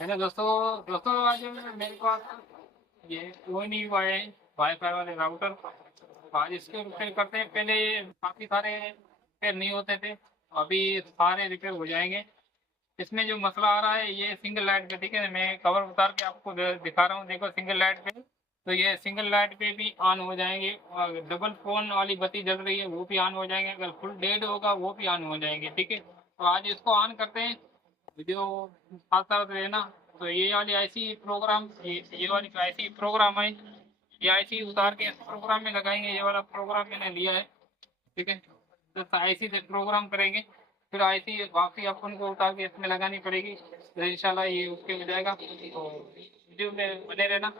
Hello दोस्तों। दोस्तों आज मेरे पास ये कोई नहीं हुआ है वाईफाई वाले राउटर। आज इसके रिपेयर करते हैं। पहले ये काफ़ी सारे रिपेयर नहीं होते थे, अभी सारे रिपेयर हो जाएंगे। इसमें जो मसला आ रहा है ये सिंगल लाइट पे, ठीक है। मैं कवर उतार के आपको दिखा रहा हूँ, देखो सिंगल लाइट पे। तो ये सिंगल लाइट पे भी ऑन हो जाएंगे, और डबल फोन वाली बत्ती जल रही है वो भी ऑन हो जाएंगे, अगर फुल डेड होगा वो भी ऑन हो जाएंगे, ठीक है। तो आज इसको ऑन करते हैं, वीडियो साथ साथ रहना। तो ये वाली आईसी प्रोग्राम, ये वाली आईसी प्रोग्राम है, ये आईसी उतार के इस प्रोग्राम में लगाएंगे। ये वाला प्रोग्राम मैंने लिया है, ठीक है। तो आईसी से प्रोग्राम करेंगे, फिर आईसी वापसी अपन को उतार के इसमें लगानी पड़ेगी, तो इंशाल्लाह ये उसके हो जाएगा। तो वीडियो में बने रहना।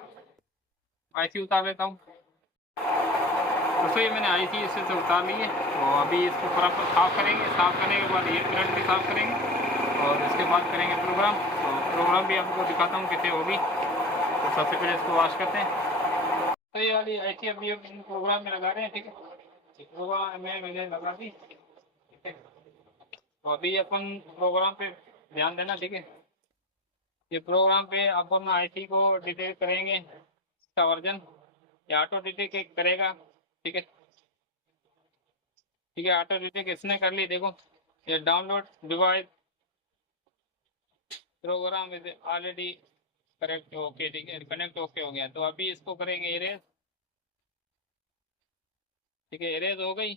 आईसी उतार लेता हूँ। दोस्तों ये मैंने आईसी इससे से उतार ली है, तो अभी इसको प्रॉपर साफ़ करेंगे। साफ़ करने के बाद ये करंट भी साफ़ करेंगे, और इसके बाद करेंगे प्रोग्राम। तो प्रोग्राम भी आपको दिखाता हूँ कैसे होगी। तो सबसे पहले इसको वॉश करते हैं। तो ये वाली आईसी अभी हम प्रोग्राम में लगा रहे हैं, ठीक है। प्रोग्राम में मैंने लगा दी, ठीक है। तो अभी अपन प्रोग्राम पे ध्यान देना, ठीक है। ये प्रोग्राम पे अपन आईसी को डिटेक्ट करेंगे, इसका वर्जन। ये ऑटो डिटेक्ट करेगा, ठीक है। ठीक है, ऑटो डिटेक्ट इसने कर ली, देखो ये download device program is already correct, okay, ठीक है, कनेक्ट ओके हो गया। तो अभी इसको करेंगे इरेज, ठीक है। इरेज हो गई,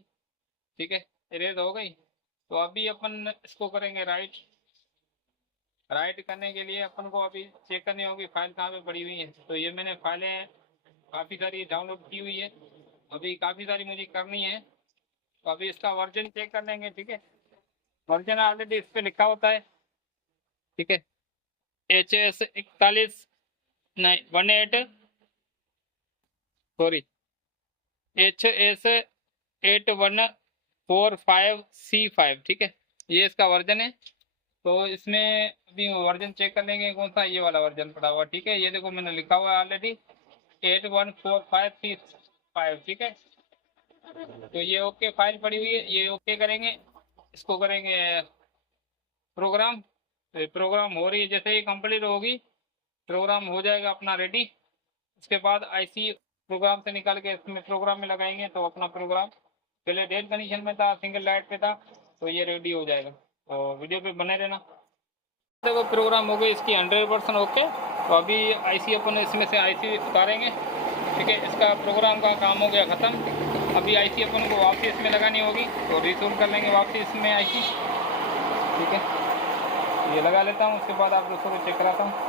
ठीक है, इरेज हो गई। तो अभी अपन इसको करेंगे राइट। राइट करने के लिए अपन को अभी चेक करनी होगी फाइल कहाँ पे पड़ी हुई है। तो ये मैंने फाइलें काफ़ी सारी डाउनलोड की हुई है, अभी काफ़ी सारी मुझे करनी है। तो अभी इसका वर्जन चेक कर लेंगे, ठीक है। वर्जन ऑलरेडी इस पर लिखा होता है, ठीक है। HS 41 नहीं 18, सॉरी, HS 8145C5, ठीक है। ये इसका वर्जन है। तो इसमें अभी वर्जन चेक कर लेंगे कौन सा, ये वाला वर्जन पड़ा हुआ, ठीक है। ये देखो मैंने लिखा हुआ है ऑलरेडी 8145C5, ठीक है। तो ये ओके फाइल पड़ी हुई है, ये ओके करेंगे। इसको करेंगे प्रोग्राम। तो प्रोग्राम हो रही है, जैसे ही कंप्लीट होगी प्रोग्राम हो जाएगा अपना रेडी। उसके बाद आईसी प्रोग्राम से निकाल के इसमें प्रोग्राम में लगाएंगे, तो अपना प्रोग्राम पहले डेड कंडीशन में था, सिंगल लाइट पे था, तो ये रेडी हो जाएगा। तो वीडियो पे बने रहना। देखो प्रोग्राम हो गई इसकी 100% ओके। तो अभी आईसी अपन इसमें से आईसी उतारेंगे, ठीक है। इसका प्रोग्राम का काम हो गया ख़त्म। अभी आईसी अपन को वापसी इसमें लगानी होगी, तो रिसोल्व कर लेंगे वापसी इसमें आईसी, ठीक है। ये लगा लेता हूँ, उसके बाद आप दोस्तों को चेक कराता हूँ।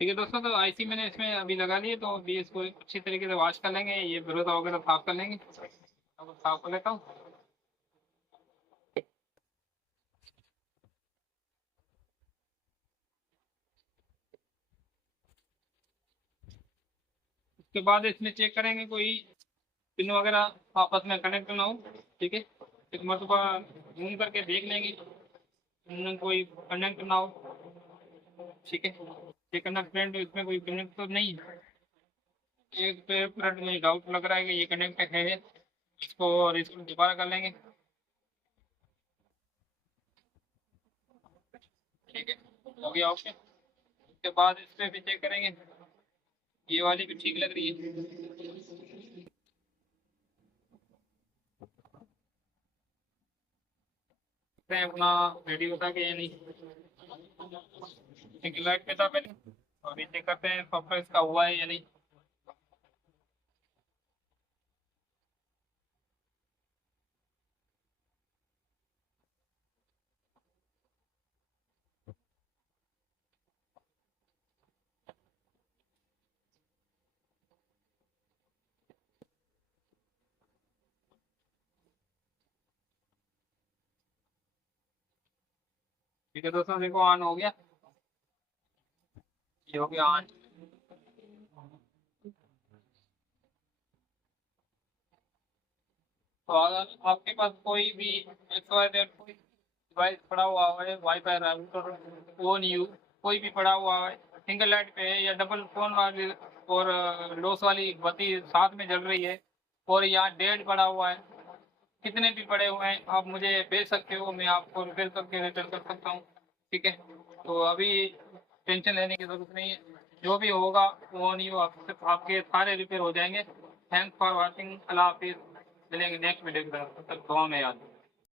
ठीक है दोस्तों, तो आईसी मैंने इसमें अभी लगा ली है, तो अभी इसको अच्छी तरीके से वॉश कर लेंगे, ये ब्रोथा वगैरह साफ कर लेंगे। अब साफ कर लेता हूँ। उसके बाद इसमें चेक करेंगे कोई पिन वगैरह आपस में कनेक्ट ना हो, ठीक है। एक मरतबा घूम करके देख लेंगे, कोई कनेक्ट ना हो। ठीक है, चेक करना फ्रेंड, इसमें कोई कनेक्ट तो नहीं है। एक पे फ्रेंड मुझे डाउट लग रहा है कि ये कनेक्ट है, इसको रिस्टोर दोबारा कर लेंगे। ठीक है, हो गया ओके। उसके बाद इस पे भी चेक करेंगे, ये वाली भी ठीक लग रही है। देखते हैं अपना रेडी होता है कि या नहीं। एक लाइट पे था पहले, अभी चेक करते हैं सॉफ्टवेयर इसका हुआ है या नहीं। ठीक है दोस्तों, देखो ऑन हो गया, ये हो गया ऑन। तो अगर आपके पास कोई भी XYZ कोई डिवाइस पड़ा हुआ है, वाईफाई राउटर, फोन यू कोई भी पड़ा हुआ है, सिंगल लाइट पे है या डबल फोन वाली और लॉस वाली बत्ती साथ में जल रही है, और यहाँ डेड पड़ा हुआ है, कितने भी पड़े हुए हैं आप मुझे भेज सकते हो, मैं आपको रिपेयर करके रिटर्न कर सकता हूँ। ठीक है, तो अभी टेंशन लेने की जरूरत नहीं है, जो भी होगा वो नहीं हो, आपके सारे रिपेयर हो जाएंगे। थैंक्स फॉर वॉचिंग, अल्लाह हाफिज़। मिलेंगे नेक्स्ट वीडियो के साथ, तब तक दुआ में याद।